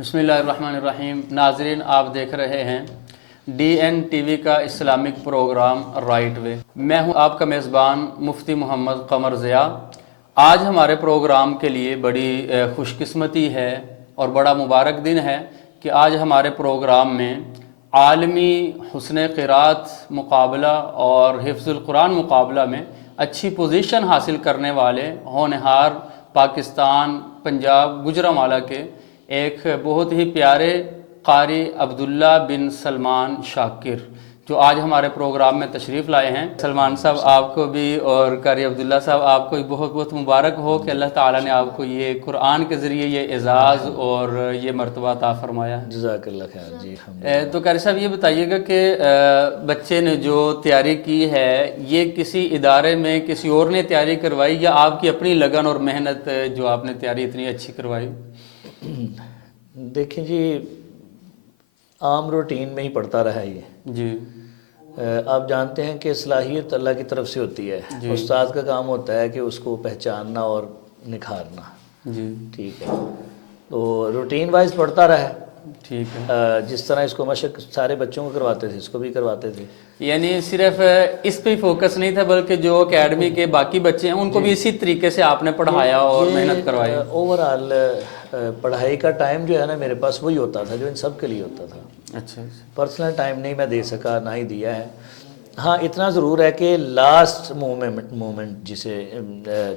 بسم اللہ الرحمن الرحیم۔ ناظرین، آپ دیکھ رہے ہیں DN TV کا اسلامک پروگرام رائٹ وے۔ میں ہوں آپ کا میزبان مفتی محمد قمر ضیاء۔ آج ہمارے پروگرام کے لیے بڑی خوش قسمتی ہے اور بڑا مبارک دن ہے کہ آج ہمارے پروگرام میں عالمی حسن قرات مقابلہ اور حفظ القرآن مقابلہ میں اچھی پوزیشن حاصل کرنے والے ہونہار پاکستان، پنجاب، گوجرانوالہ کے ایک بہت ہی پیارے قاری عبداللہ بن سلمان شاکر جو آج ہمارے پروگرام میں تشریف لائے ہیں۔ سلمان صاحب آپ کو بھی اور قاری عبداللہ صاحب آپ کو بہت بہت مبارک ہو کہ اللہ تعالیٰ نے آپ کو یہ قرآن کے ذریعے یہ اعزاز اور یہ مرتبہ عطا فرمایا۔ جزاک اللہ خیر جی۔ تو قاری صاحب یہ بتائیے گا کہ بچے نے جو تیاری کی ہے یہ کسی ادارے میں کسی اور نے تیاری کروائی یا آپ کی اپنی لگن اور محنت جو آپ نے تیاری اتنی اچھی کروائی؟ دیکھیں جی، عام روٹین میں ہی پڑھتا رہا یہ جی۔ آپ جانتے ہیں کہ صلاحیت اللہ کی طرف سے ہوتی ہے، استاد کا کام ہوتا ہے کہ اس کو پہچاننا اور نکھارنا۔ جی ٹھیک ہے، تو روٹین وائز پڑھتا رہا ہے۔ ٹھیک ہے، جس طرح اس کو مشق سارے بچوں کو کرواتے تھے اس کو بھی کرواتے تھے۔ یعنی صرف اس پہ فوکس نہیں تھا بلکہ جو اکیڈمی کے باقی بچے ہیں ان کو بھی اسی طریقے سے آپ نے پڑھایا اور محنت کروائی؟ اوور آل پڑھائی کا ٹائم جو ہے نا میرے پاس وہی ہوتا تھا جو ان سب کے لیے ہوتا تھا۔ اچھا، پرسنل ٹائم نہیں میں دے سکا، نہ ہی دیا ہے۔ ہاں اتنا ضرور ہے کہ لاسٹ مومنٹ جسے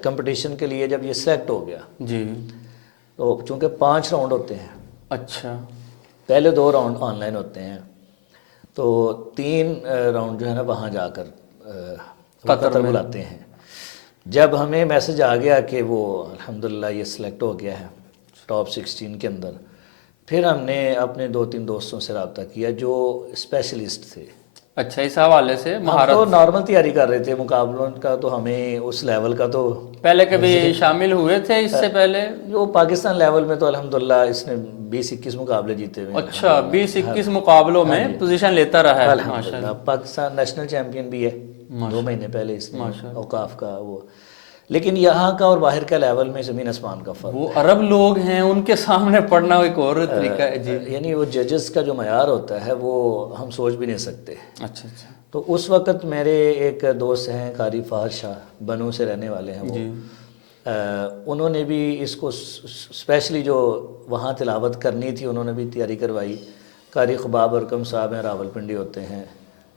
کمپٹیشن کے لیے جب یہ سلیکٹ ہو گیا، جی، تو چونکہ 5 راؤنڈ ہوتے ہیں، اچھا، پہلے 2 راؤنڈ آن لائن ہوتے ہیں، تو 3 راؤنڈ جو ہے نا وہاں جا کر قطر بلاتے ہیں۔ جب ہمیں میسج آ گیا کہ وہ الحمدللہ یہ سلیکٹ ہو گیا ہے ٹاپ 16 کے اندر، پھر ہم نے اپنے 2-3 دوستوں سے رابطہ کیا جو اسپیشلسٹ تھے۔ اچھا، اس حوالے سے ہم مہارت تو نارمل تیاری کر رہے تھے مقابلوں کا، تو ہمیں اس لیول کا تو پہلے کبھی شامل ہوئے تھے اس سے پہلے؟ جو پاکستان لیول میں تو الحمدللہ اس نے 20-21 مقابلے جیتے ہوئے ہیں۔ اچھا، 20-21 مقابلوں میں پوزیشن لیتا رہا ہے الحمدللہ پاکستان نیشنل چیمپئن بھی ہے 2 مہینے پہلے اس نے اوقاف کا وہ۔ لیکن یہاں کا اور باہر کا لیول میں زمین آسمان کا فرق۔ وہ عرب لوگ ہیں، ان کے سامنے پڑھنا ایک اور طریقہ ہے۔ جی، یعنی وہ ججز کا جو معیار ہوتا ہے وہ ہم سوچ بھی نہیں سکتے۔ اچھا اچھا، تو اس وقت میرے ایک دوست ہیں قاری فہد شاہ، بنو سے رہنے والے ہیں وہ، انہوں نے بھی اس کو اسپیشلی جو وہاں تلاوت کرنی تھی انہوں نے بھی تیاری کروائی۔ قاری خباب ارکم صاحب ہیں، راول پنڈی ہوتے ہیں،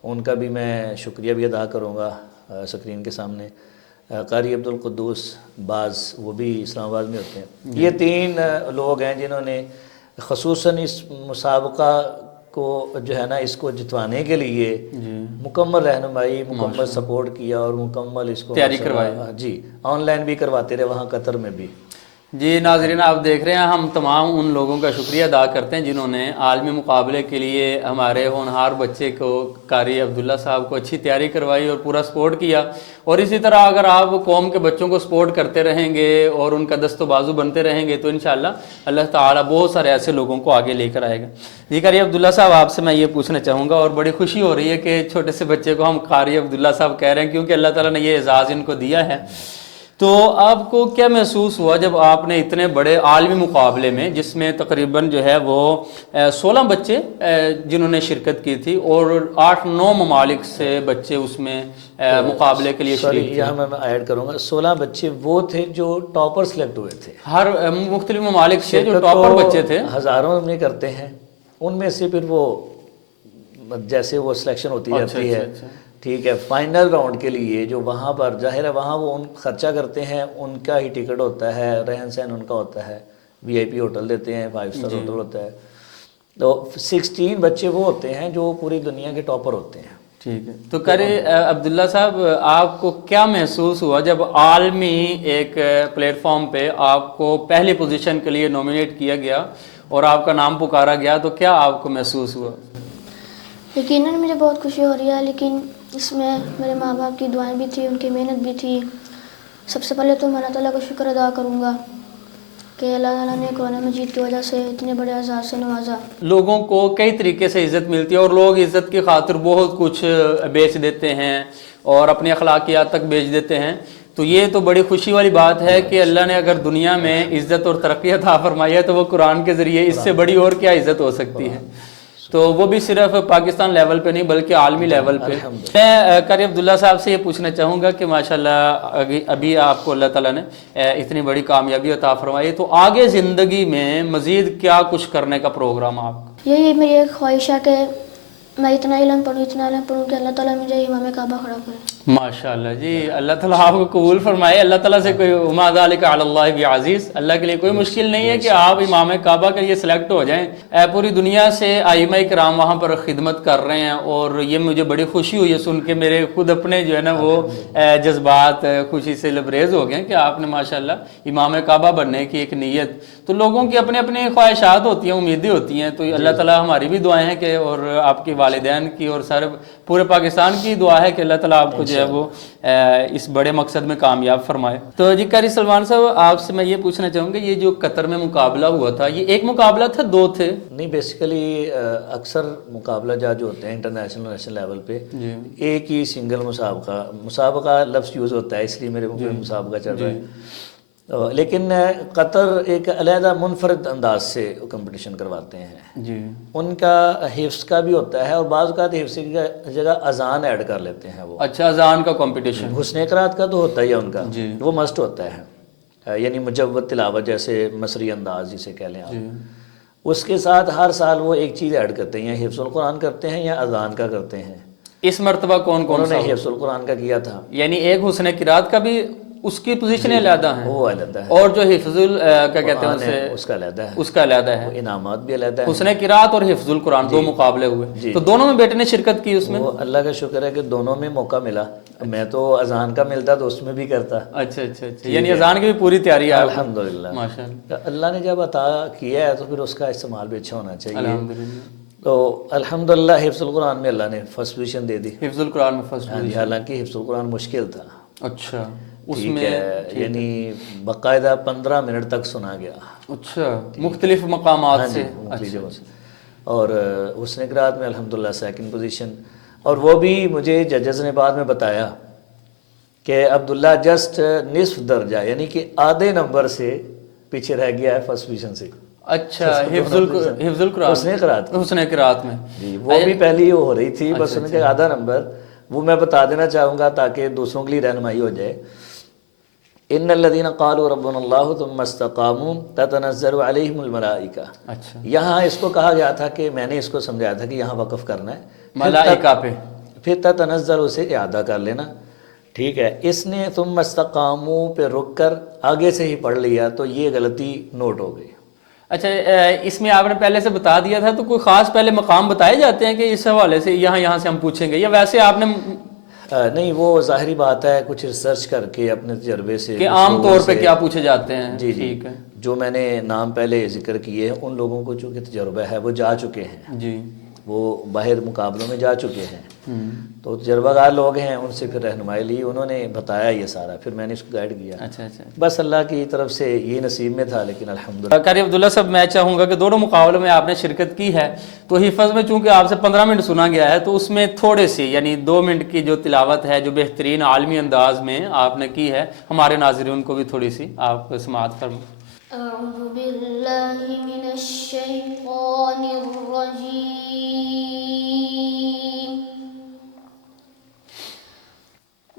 ان کا بھی میں شکریہ بھی ادا کروں گا سکرین کے سامنے۔ قاری عبدالقدوس باز وہ بھی اسلام آباد میں ہوتے ہیں۔ یہ 3 لوگ ہیں جنہوں نے خصوصاً اس مسابقہ کو جو ہے نا اس کو جتوانے کے لیے مکمل رہنمائی، مکمل سپورٹ کیا اور مکمل اس کو تیاری کروائی۔ جی، آن لائن بھی کرواتے رہے وہاں قطر میں بھی۔ جی ناظرین، آپ دیکھ رہے ہیں ہم تمام ان لوگوں کا شکریہ ادا کرتے ہیں جنہوں نے عالمی مقابلے کے لیے ہمارے ہونہار بچے کو قاری عبداللہ صاحب کو اچھی تیاری کروائی اور پورا سپورٹ کیا۔ اور اسی طرح اگر آپ قوم کے بچوں کو سپورٹ کرتے رہیں گے اور ان کا دست و بازو بنتے رہیں گے تو انشاءاللہ اللہ تعالیٰ بہت سارے ایسے لوگوں کو آگے لے کر آئے گا۔ جی قاری عبداللہ صاحب، آپ سے میں یہ پوچھنا چاہوں گا اور بڑی خوشی ہو رہی ہے کہ چھوٹے سے بچے کو ہم قاری عبداللہ صاحب کہہ رہے ہیں کیونکہ اللہ تعالیٰ نے یہ اعزاز ان کو دیا ہے۔ تو آپ کو کیا محسوس ہوا جب آپ نے اتنے بڑے عالمی مقابلے میں، جس میں تقریباً جو ہے وہ 16 بچے جنہوں نے شرکت کی تھی اور 8-9 ممالک سے بچے اس میں مقابلے کے لیے شریک تھے؟ یہاں میں ایڈ کروں گا 16 بچے وہ تھے جو ٹاپر سلیکٹ ہوئے تھے۔ ہر مختلف ممالک سے جو ٹاپر بچے تھے ہزاروں میں کرتے ہیں، ان میں سے پھر وہ جیسے وہ سلیکشن ہوتی رہتی ہے، ٹھیک ہے، فائنل راؤنڈ کے لیے جو وہاں پر ظاہر ہے وہاں وہ ان خرچہ کرتے ہیں، ان کا ہی ٹکٹ ہوتا ہے، رہن سہن ان کا ہوتا ہے، VIP ہوٹل دیتے ہیں، 5 اسٹار ہوٹل ہوتا ہے۔ تو 16 بچے وہ ہوتے ہیں جو پوری دنیا کے ٹاپر ہوتے ہیں۔ ٹھیک ہے، تو قاری عبداللہ صاحب آپ کو کیا محسوس ہوا جب عالمی ایک پلیٹ فارم پہ آپ کو پہلی پوزیشن کے لیے نومینیٹ کیا گیا اور آپ کا نام پکارا گیا، تو کیا آپ کو محسوس ہوا؟ یقیناً مجھے بہت خوشی ہو رہی ہے، لیکن اس میں میرے ماں باپ کی دعائیں بھی تھی، ان کی محنت بھی تھی۔ سب سے پہلے تو میں اللہ تعالیٰ کا شکر ادا کروں گا کہ اللہ تعالیٰ نے قرآن مجید کی وجہ سے اتنے بڑے اعزاز سے نوازا۔ لوگوں کو کئی طریقے سے عزت ملتی ہے اور لوگ عزت کی خاطر بہت کچھ بیچ دیتے ہیں اور اپنی اخلاقیات تک بیچ دیتے ہیں، تو یہ تو بڑی خوشی والی بات ہے کہ اللہ نے اگر دنیا میں عزت اور ترقی عطا فرمائی ہے تو وہ قرآن کے ذریعے اس سے بڑی اور کیا عزت ہو سکتی ہے. تو وہ بھی صرف پاکستان لیول پہ نہیں بلکہ عالمی لیول پہ. میں قاری عبداللہ صاحب سے یہ پوچھنا چاہوں گا کہ ماشاءاللہ ابھی آپ کو اللہ تعالیٰ نے اتنی بڑی کامیابی عطا فرمائی، تو آگے زندگی میں مزید کیا کچھ کرنے کا پروگرام آپ کا؟ یہی میری ایک خواہش ہے کہ میں اتنا علم پڑھوں کہ اللہ تعالیٰ مجھے امام کعبہ کھڑا کرے. ماشاءاللہ جی، اللہ تعالیٰ آپ کو قبول فرمائے. اللہ تعالیٰ سے کوئی وما ذالک علی اللہ بعزیز، اللہ کے لیے کوئی مشکل نہیں ہے کہ آپ امام کعبہ کے لیے سلیکٹ ہو جائیں. پوری دنیا سے ائمہ کرام وہاں پر خدمت کر رہے ہیں، اور یہ مجھے بڑی خوشی ہوئی ہے سن کے. میرے خود اپنے جو ہے نا وہ جذبات خوشی سے لبریز ہو گئے کہ آپ نے ماشاءاللہ امام کعبہ بننے کی ایک نیت. تو لوگوں کی اپنے اپنے خواہشات ہوتی ہیں، امیدیں ہوتی ہیں. تو اللہ تعالیٰ ہماری بھی دعائیں ہیں کہ، اور آپ کے والدین کی اور سارے پورے پاکستان کی دعا ہے کہ اللہ تعالیٰ آپ کو جو ہے وہ اس بڑے مقصد میں کامیاب فرمائے. تو جی قاری سلمان صاحب، آپ سے میں یہ پوچھنا چاہوں گا، یہ جو قطر میں مقابلہ ہوا تھا، یہ ایک مقابلہ تھا، دو تھے؟ نہیں، بیسیکلی اکثر مقابلہ جات جو ہوتے ہیں انٹرنیشنل نیشنل لیول پہ ایک ہی سنگل مسابقہ لفظ یوز ہوتا ہے، اس لیے میرے مجھے مسابقہ چل رہا ہے. لیکن قطر ایک علیحدہ منفرد انداز سے کمپٹیشن کرواتے ہیں جی. ان کا حفظ کا بھی ہوتا ہے، اور بعض اوقات حفظ کی جگہ اذان ایڈ کر لیتے ہیں وہ. اچھا، اذان کا کمپٹیشن. حسن قرات کا تو ہوتا ہی ہے ان کا، وہ مسٹ ہوتا ہے، یعنی مجود تلاوت جیسے مصری انداز جسے کہہ لیں آپ. اس کے ساتھ ہر سال وہ ایک چیز ایڈ کرتے ہیں، یا حفظ القرآن کرتے ہیں یا اذان کا کرتے ہیں. اس مرتبہ کون کون انہوں نے حفظ القرآن کا کیا تھا، یعنی ایک حسن قرات کا بھی اس کی پوزیشن علیحدہ ہیں، وہ علیحدہ ہے، اور جو حفظ کیا کہتے ہیں اس کا علیحدہ ہے، اس کا علیحدہ ہے. انعامات بھی علیحدہ ہے. حسن قرات اور حفظ القرآن دو مقابلے ہوئے، تو دونوں میں بیٹے نے شرکت کی اس میں؟ وہ اللہ کا شکر ہے کہ دونوں میں موقع ملا. میں تو اذان کا ملتا تو اس میں بھی کرتا. اچھا اچھا اچھا، یعنی اذان کی بھی پوری تیاری ہے الحمدللہ. ماشاءاللہ، اللہ نے جب عطا کیا ہے تو پھر اس کا استعمال بھی اچھا ہونا چاہیے. الحمدللہ. تو الحمدللہ حفظ القرآن میں اللہ نے فرسٹ پوزیشن دے دی. حفظ القرآن میں فرسٹ پوزیشن. حالانکہ حفظ القرآن مشکل تھا. اچھا، اس ٹھیک میں ہے، یعنی باقاعدہ 15 منٹ تک سنا گیا. اچھا، مختلف مقامات سے. اور حسن قرات میں الحمدللہ سیکنڈ پوزیشن. اور وہ بھی مجھے ججز نے بعد میں بتایا کہ عبداللہ جسٹ نصف درجہ، یعنی کہ آدھے نمبر سے پیچھے رہ گیا ہے فرسٹ پوزیشن سے. اچھا، حفظ القرآن حسن قرات میں جی، وہ بھی پہلی ہو رہی تھی، بس ان کا آدھا نمبر وہ میں بتا دینا چاہوں گا تاکہ دوسروں کے لیے رہنمائی ہو جائے. ان الذين قالوا ربنا الله ثم استقاموا تتنزل عليهم الملائکہ. اچھا، یہاں اس کو کہا گیا تھا کہ میں نے اس کو سمجھایا تھا کہ یہاں وقف کرنا ہے ملائکہ پہ، پھر تتنزل اسے اعادہ کر لینا. ٹھیک ہے، اس نے ثم استقاموا پہ رک کر آگے سے ہی پڑھ لیا تو یہ غلطی نوٹ ہو گئی. اچھا، اس میں آپ نے پہلے سے بتا دیا تھا، تو کوئی خاص پہلے مقام بتائے جاتے ہیں کہ اس حوالے سے یہاں سے ہم پوچھیں گے، یا ویسے آپ نے؟ نہیں، وہ ظاہری بات ہے، کچھ ریسرچ کر کے اپنے تجربے سے کہ عام طور پہ کیا پوچھے جاتے ہیں. جی ٹھیک ہے. جو میں نے نام پہلے ذکر کیے ہیں ان لوگوں کو چونکہ تجربہ ہے، وہ جا چکے ہیں، جی، وہ باہر مقابلوں میں جا چکے ہیں، تو تجربہ کار لوگ ہیں، ان سے پھر رہنمائی لی، انہوں نے بتایا یہ سارا، پھر میں نے اس کو گائیڈ کیا. اچھا اچھا. بس اللہ کی طرف سے یہ نصیب میں تھا، لیکن الحمدللہ. قاری عبداللہ صاحب، میں چاہوں گا کہ دونوں مقابلوں میں آپ نے شرکت کی ہے، تو حفظ میں چونکہ آپ سے 15 منٹ سنا گیا ہے، تو اس میں تھوڑے سی یعنی 2 منٹ کی جو تلاوت ہے، جو بہترین عالمی انداز میں آپ نے کی ہے، ہمارے ناظرین کو بھی تھوڑی سی آپ سماعت فرمائیں. اعوذ باللہ من الشیطان الرجیم.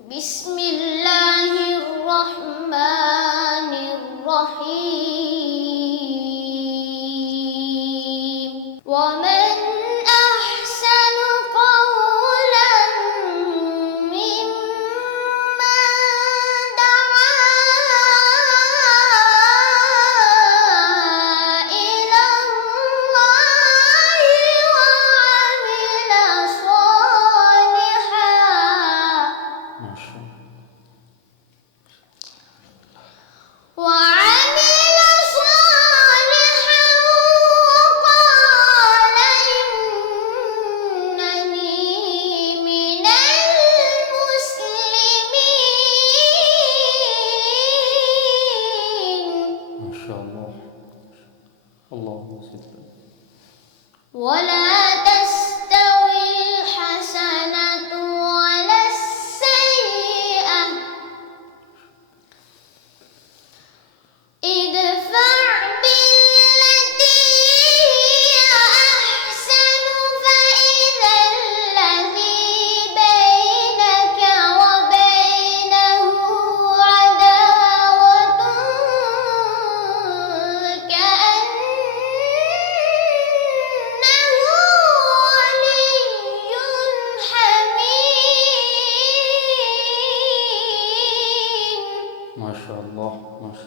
بسم اللہ الرحمن الرحیم. ومن احسن قولا ممن دعا الى اللہ وعمل صالحا وعمل صالحا وقال إنني من المسلمين. ماشاءاللہ، اللہم صل. ولا تستوي الحسنة ولا السيئة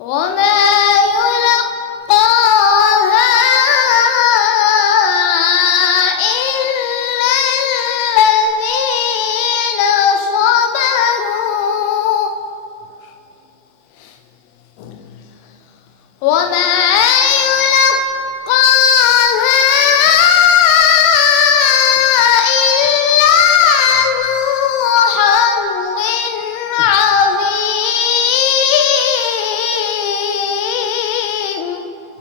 وما يلقاها إلا الذين صبروا وما يلقاها إلا ذو حظ عظيم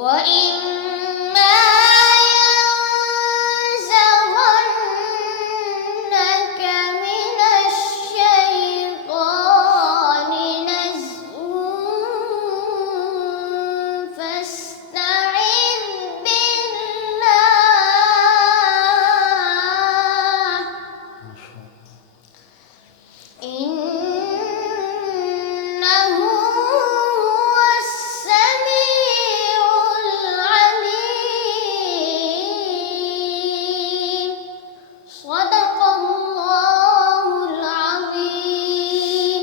وإما ينزغنك من الشيطان نزغ فاستعذ بالله إنه هو السميع العليم صدق الله العظيم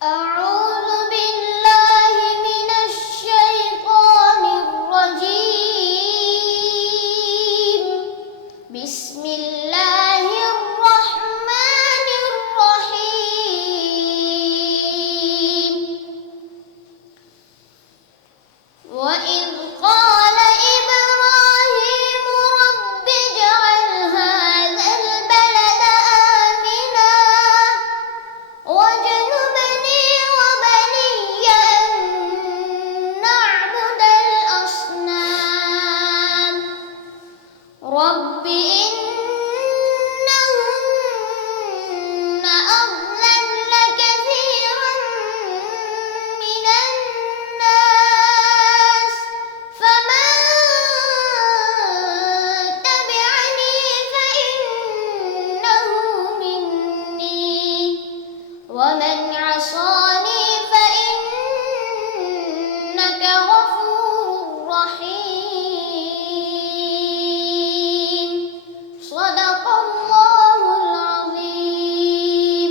أعوذ بالله من الشيطان الرجيم بسم الله الرحمن الرحيم وإذ قال إبراهيم رب اجعل هذا البلد آمنا واجنبني وبني أن نعبد الأصنام رب إنهن أضللن كثيرا من الناس فمن تبعني فإنه مني ومن عصاني فإنك غفور رحيم صدق الله العظيم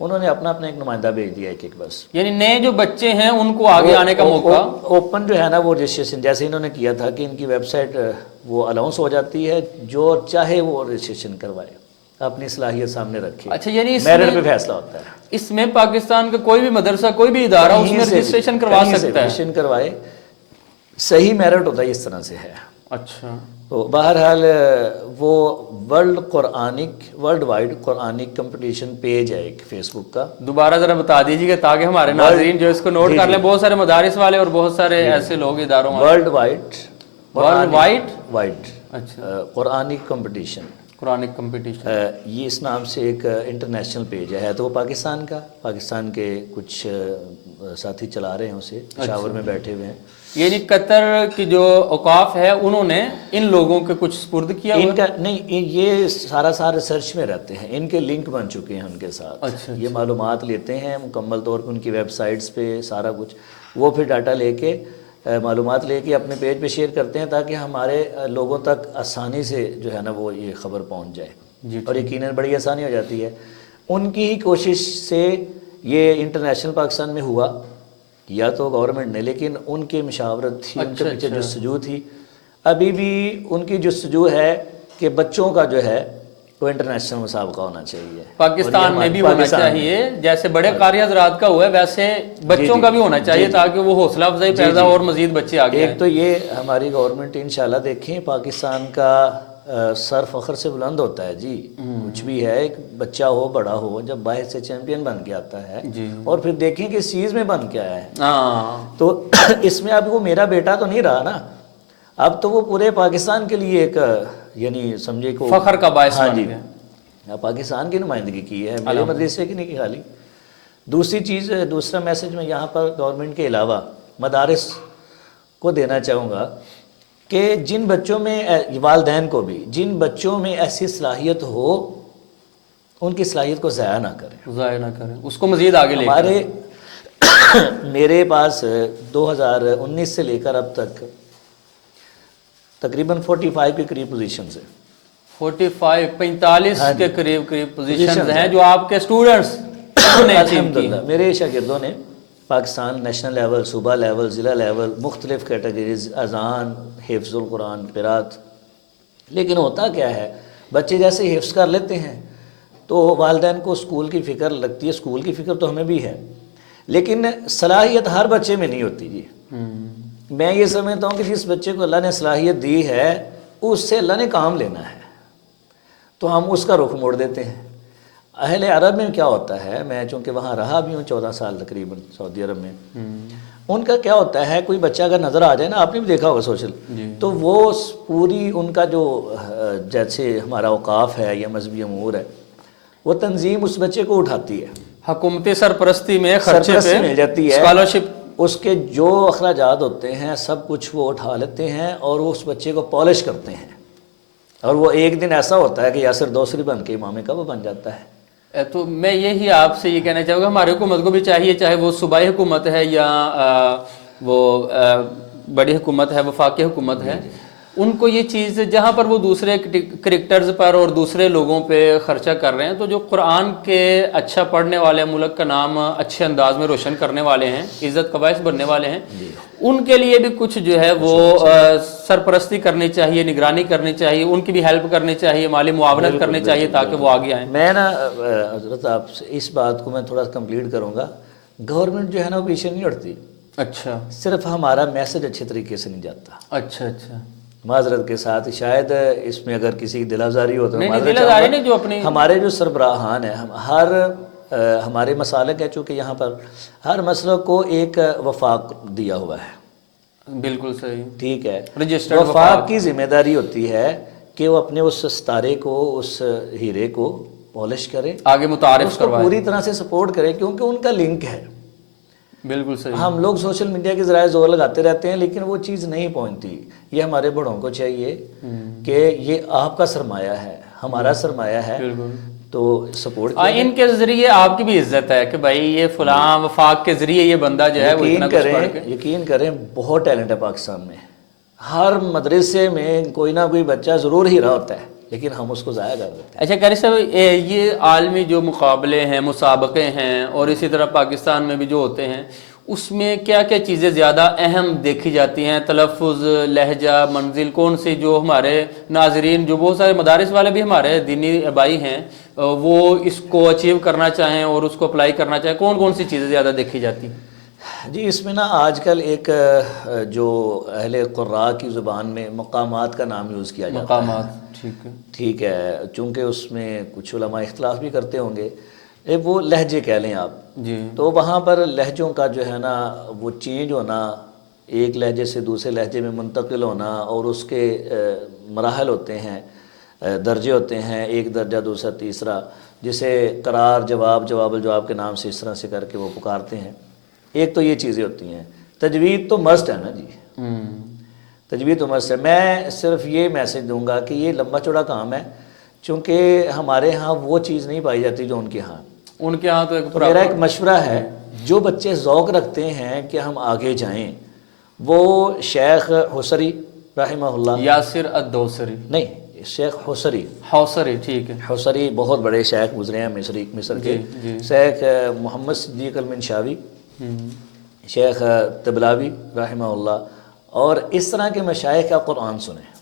انہوں نے اپنا ایک نمائندہ بھیج دیا ایک بس. یعنی نئے جو بچے ہیں ان کو آگے آنے کا موقع. اوپن جو ہے نا وہ رجسٹریشن جیسے انہوں نے کیا تھا کہ ان کی ویب سائٹ وہ الاؤنس ہو جاتی ہے, جو چاہے وہ رجسٹریشن کروائے, اپنی صلاحیت سامنے رکھے. اچھا, یعنی میرٹ پہ فیصلہ ہوتا ہے. اس میں پاکستان کا کوئی بھی مدرسہ, کوئی بھی ادارہ اس میں رجسٹریشن کروا سکتا ہے. رجسٹریشن کروائے, صحیح میرٹ ہوتا ہے اس طرح سے ہے. اچھا, تو بہرحال وہ world wide Quranic competition page ہے ایک فیس بک کا. دوبارہ ذرا بتا دیجیے کہ تاکہ ہمارے ناظرین جو اس کو نوٹ کر لیں. بہت سارے مدارس والے اور بہت سارے ایسے لوگ اداروں ورلڈ وائڈ اچھا قرآنک کمپٹیشن, قرآنک کمپٹیشن, یہ اس نام سے ایک انٹرنیشنل پیج ہے. تو وہ پاکستان کے کچھ ساتھی چلا رہے ہیں اسے, پشاور میں بیٹھے ہوئے ہیں. یعنی قطر کی جو اوقاف ہے انہوں نے ان لوگوں کے کچھ سپرد کیا ان کا نہیں, یہ سارا ریسرچ میں رہتے ہیں, ان کے لنک بن چکے ہیں ان کے ساتھ. اچھا, یہ معلومات لیتے ہیں مکمل طور پہ ان کی ویب سائٹس پہ سارا کچھ, وہ پھر ڈاٹا لے کے معلومات لے کے اپنے پیج پہ شیئر کرتے ہیں تاکہ ہمارے لوگوں تک آسانی سے جو ہے نا وہ یہ خبر پہنچ جائے. اور یقیناً بڑی آسانی ہو جاتی ہے. ان کی ہی کوشش سے یہ انٹرنیشنل پاکستان میں ہوا, یا تو گورنمنٹ نے, لیکن ان کی مشاورت تھی, ان کے پیچھے جستجو تھی. ابھی بھی ان کی جستجو ہے کہ بچوں کا جو ہے وہ انٹرنیشنل مسابقہ ہونا چاہیے. پاکستان میں بھی ہونا چاہیے, جیسے بڑے قاری حضرات کا ہوا ہے ویسے بچوں کا بھی ہونا چاہیے تاکہ وہ حوصلہ افزائی پیدا اور مزید بچے آگے آئیں. ایک تو یہ ہماری گورنمنٹ انشاءاللہ دیکھیں پاکستان کا سر فخر سے بلند ہوتا ہے جی. کچھ بھی ہے, ایک بچہ ہو بڑا ہو, جب باہر سے چیمپئن بن کے آتا ہے اور پھر دیکھیں کہ چیز میں بن کے آیا ہے, تو اس میں اب وہ میرا بیٹا تو نہیں رہا نا, اب تو وہ پورے پاکستان کے لیے ایک یعنی سمجھے کو فخر کا باعث بن گیا. پاکستان کی نمائندگی کی ہے, میرے مدرسے کی نہیں کی خالی. دوسرا میسج میں یہاں پر گورنمنٹ کے علاوہ مدارس کو دینا چاہوں گا کہ جن بچوں میں, والدین کو بھی, جن بچوں میں ایسی صلاحیت ہو ان کی صلاحیت کو ضائع نہ کریں, اس کو مزید آگے لے کریں. میرے پاس 2019 سے لے کر اب تک تقریباً 45 کے قریب پوزیشنز ہیں. 45 کے قریب پوزیشنز ہیں جو آپ کے اسٹوڈنٹس نے الحمدللہ میرے شاگردوں نے پاکستان نیشنل لیول, صوبہ لیول, ضلع لیول, مختلف کیٹیگریز, اذان, حفظ القرآن, قرات. لیکن ہوتا کیا ہے, بچے جیسے حفظ کر لیتے ہیں تو والدین کو اسکول کی فکر لگتی ہے. اسکول کی فکر تو ہمیں بھی ہے, لیکن صلاحیت ہر بچے میں نہیں ہوتی جی. میں یہ سمجھتا ہوں کہ جس بچے کو اللہ نے صلاحیت دی ہے اس سے اللہ نے کام لینا ہے, تو ہم اس کا رخ موڑ دیتے ہیں. اہل عرب میں کیا ہوتا ہے, میں چونکہ وہاں رہا بھی ہوں 14 سال تقریباً سعودی عرب میں, ان کا کیا ہوتا ہے, کوئی بچہ اگر نظر آ جائے نا, آپ نے بھی دیکھا ہوگا سوشل, تو وہ پوری ان کا جو جیسے ہمارا اوقاف ہے یا مذہبی امور ہے, وہ تنظیم اس بچے کو اٹھاتی ہے, حکومتی سرپرستی میں خرچے پہ مل جاتی ہے, اسکالرشپ, اس کے جو اخراجات ہوتے ہیں سب کچھ وہ اٹھا لیتے ہیں اور وہ اس بچے کو پالش کرتے ہیں. اور وہ ایک دن ایسا ہوتا ہے کہ یاسر دوسری بن کے امام کعبہ بن جاتا ہے. تو میں یہی آپ سے یہ کہنا چاہوں گا, ہماری حکومت کو بھی چاہیے, چاہے وہ صوبائی حکومت ہے یا وہ بڑی حکومت ہے, وفاقی حکومت ہے, ان کو یہ چیز جہاں پر وہ دوسرے کرکٹرز پر اور دوسرے لوگوں پہ خرچہ کر رہے ہیں, تو جو قرآن کے اچھا پڑھنے والے, ملک کا نام اچھے انداز میں روشن کرنے والے ہیں, عزت کا باعث بننے والے ہیں, ان کے لیے بھی کچھ جو ہے وہ سرپرستی کرنی چاہیے, نگرانی کرنی چاہیے, ان کی بھی ہیلپ کرنی چاہیے, مالی معاونت کرنی چاہیے تاکہ وہ آگے آئیں. میں نا حضرت آپ سے اس بات کو میں تھوڑا کمپلیٹ کروں گا. گورنمنٹ جو ہے نا وہ پیچھے نہیں ہٹتی, اچھا, صرف ہمارا میسج اچھے طریقے سے نہیں جاتا. اچھا اچھا, معذرت کے ساتھ, شاید اس میں اگر کسی کی دل آزاری ہو تو جو اپنی ہمارے جو سربراہان ہیں, ہمارے مسالک ہے, چونکہ یہاں پر ہر مسلک کو ایک وفاق دیا ہوا ہے. بالکل صحیح, ٹھیک ہے. رجسٹرڈ وفاق کی ذمہ داری ہوتی ہے کہ وہ اپنے اس ستارے کو, اس ہیرے کو پالش کرے, آگے متعارف کروائے, پوری طرح سے سپورٹ کرے, کیونکہ ان کا لنک ہے. بالکل صحیح. ہم لوگ سوشل میڈیا کے ذرائع زور لگاتے رہتے ہیں لیکن وہ چیز نہیں پہنچتی. یہ ہمارے بڑوں کو چاہیے کہ یہ آپ کا سرمایہ ہے, ہمارا سرمایہ ہے, تو سپورٹ کریں. ان کے ذریعے آپ کی بھی عزت ہے کہ بھائی یہ فلاں وفاق کے ذریعے یہ بندہ جو ہے وہ اتنا کچھ پڑھ کے. یقین کریں بہت ٹیلنٹ ہے پاکستان میں. ہر مدرسے میں کوئی نہ کوئی بچہ ضرور ہی رہا ہوتا ہے, لیکن ہم اس کو ضائع کر دیتے ہیں۔ اچھا قاری صاحب، یہ عالمی جو مقابلے ہیں، مسابقے ہیں، اور اسی طرح پاکستان میں بھی جو ہوتے ہیں، اس میں کیا کیا چیزیں زیادہ اہم دیکھی جاتی ہیں؟ تلفظ، لہجہ، منزل، کون سی جو ہمارے ناظرین، جو بہت سارے مدارس والے بھی ہمارے دینی بھائی ہیں، وہ اس کو اچیو کرنا چاہیں اور اس کو اپلائی کرنا چاہیں، کون کون سی چیزیں زیادہ دیکھی جاتی ہیں؟ جی اس میں نا آج کل ایک جو اہل قراء کی زبان میں مقامات کا نام یوز کیا جاتا ہے۔ مقامات، ٹھیک ہے۔ ٹھیک ہے، چونکہ اس میں کچھ علماء اختلاف بھی کرتے ہوں گے، وہ لہجے کہہ لیں آپ، جی تو وہاں پر لہجوں کا جو ہے نا وہ چینج ہونا، ایک لہجے سے دوسرے لہجے میں منتقل ہونا، اور اس کے مراحل ہوتے ہیں، درجے ہوتے ہیں، ایک درجہ، دوسرا، تیسرا، جسے قرار، جواب، جواب الجواب کے نام سے اس طرح سے کر کے وہ پکارتے ہیں۔ ایک تو یہ چیزیں ہوتی ہیں۔ تجوید تو مسٹ ہے نا جی، تجوید تو مسٹ ہے۔ میں صرف یہ میسج دوں گا کہ یہ لمبا چوڑا کام ہے، چونکہ ہمارے ہاں وہ چیز نہیں پائی جاتی جو ان کے ہاں۔ ان کے ہاں تو ایک تو میرا ایک مشورہ ہے، جو بچے ذوق رکھتے ہیں کہ ہم آگے جائیں، وہ شیخ حسری رحمہ اللہ، یاسر الدوسری، نہیں شیخ حسری، حوصری، ٹھیک ہے، حسری بہت بڑے شیخ گزرے ہیں مصر کے، جی۔ شیخ محمد صدیق المنشاوی، شیخ طبلاوی رحمہ اللہ، اور اس طرح کے مشائخ کا قرآن سنیں۔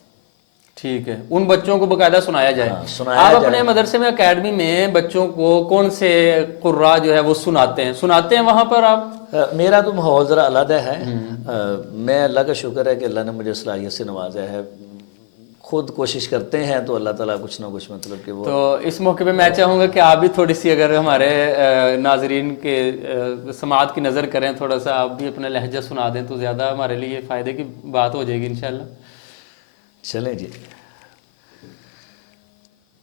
ٹھیک ہے، ان بچوں کو باقاعدہ سنایا جائے۔ سنایا آپ جائے۔ اپنے مدرسے میں، اکیڈمی میں بچوں کو کون سے قراء جو ہے وہ سناتے ہیں وہاں پر آپ؟ میرا تو ماحول ذرا علیحدہ ہے، میں اللہ کا شکر ہے کہ اللہ نے مجھے صلاحیت سے نوازا ہے، خود کوشش کرتے ہیں تو اللہ تعالیٰ کچھ نہ کچھ مطلب کہ وہ۔ تو اس موقع پہ میں چاہوں گا کہ آپ بھی تھوڑی سی اگر ہمارے ناظرین کے سماعت کی نظر کریں، تھوڑا سا آپ بھی اپنا لہجہ سنا دیں تو زیادہ ہمارے لیے فائدے کی بات ہو جائے گی انشاءاللہ۔ چلیں جی۔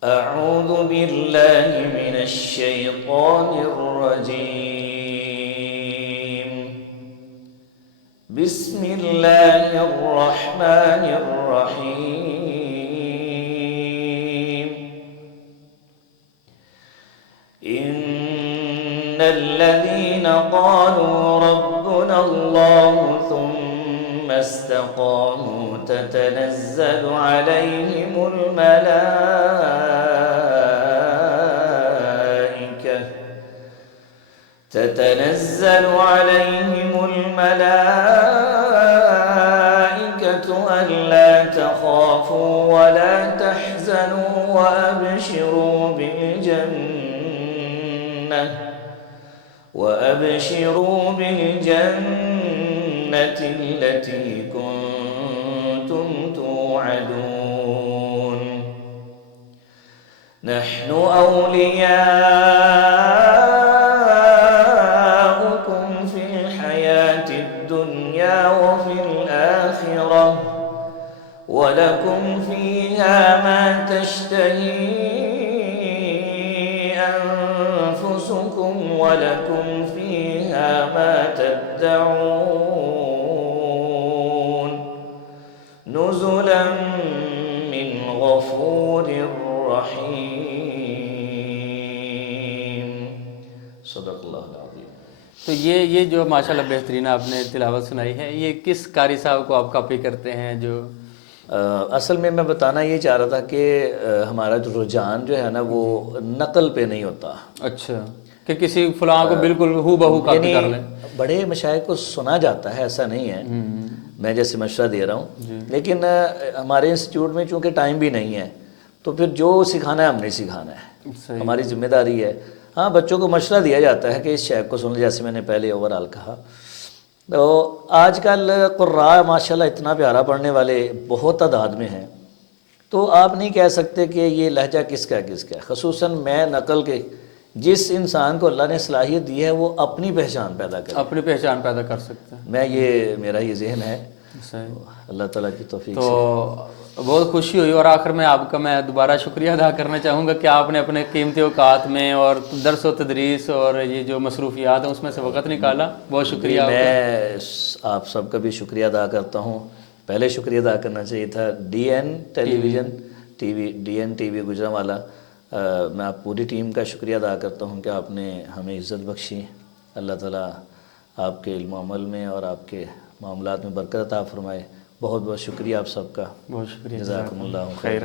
اعوذ باللہ من الشیطان الرجیم، بسم اللہ الرحمن الرحیم، ان الذین قالوا ربنا اللہ ثم استقاموا تتنزل علیہم الملائکة ألا تخافوا ولا تحزنوا وأبشروا بالجنة التي كنتم توعدون، نحن أولياؤكم في الحياة الدنيا وفي الآخرة، ولكم فيها ما تشتهي أنفسكم ولكم فيها ما تدعون، نزلا من غفور رحیم۔ صدق اللہ العظیم۔ تو یہ جو ماشاءاللہ بہترین آپ نے تلاوت سنائی ہے، یہ کس قاری صاحب کو آپ کاپی کرتے ہیں؟ جو اصل میں بتانا یہ چاہ رہا تھا کہ ہمارا جو رجحان جو ہے نا وہ نقل پہ نہیں ہوتا۔ اچھا، کہ کسی فلاں کو بالکل ہو بہو کاپی کر لیں۔ بڑے مشائخ کو سنا جاتا ہے، ایسا نہیں ہے، میں جیسے مشورہ دے رہا ہوں، لیکن ہمارے انسٹیٹیوٹ میں چونکہ ٹائم بھی نہیں ہے تو پھر جو سکھانا ہے ہم نے سکھانا ہے، ہماری ذمہ داری ہے۔ ہاں بچوں کو مشورہ دیا جاتا ہے کہ اس شیخ کو سن لیں، جیسے میں نے پہلے اوورآل کہا۔ تو آج کل قراء ماشاءاللہ اتنا پیارا پڑھنے والے بہت تعداد میں ہیں، تو آپ نہیں کہہ سکتے کہ یہ لہجہ کس کا ہے۔ خصوصاً میں نقل کے جس انسان کو اللہ نے صلاحیت دی ہے وہ اپنی پہچان پیدا کرے، اپنی پہچان پیدا کر سکتے ہیں۔ میرا یہ ذہن ہے، اللہ تعالیٰ کی توفیق سے۔ تو بہت خوشی ہوئی، اور آخر میں آپ کا میں دوبارہ شکریہ ادا کرنا چاہوں گا کہ آپ نے اپنے قیمتی اوقات میں اور درس و تدریس اور یہ جو مصروفیات ہیں اس میں سے وقت نکالا، بہت شکریہ۔ میں آپ سب کا بھی شکریہ ادا کرتا ہوں۔ پہلے شکریہ ادا کرنا چاہیے تھا D N television D N T V Gujranwala, میں آپ پوری ٹیم کا شکریہ ادا کرتا ہوں کہ آپ نے ہمیں عزت بخشی۔ اللہ تعالیٰ آپ کے علم و عمل میں اور آپ کے معاملات میں برکت عطا فرمائے۔ بہت بہت شکریہ آپ سب کا، بہت شکریہ، جزاکم اللہ خیر۔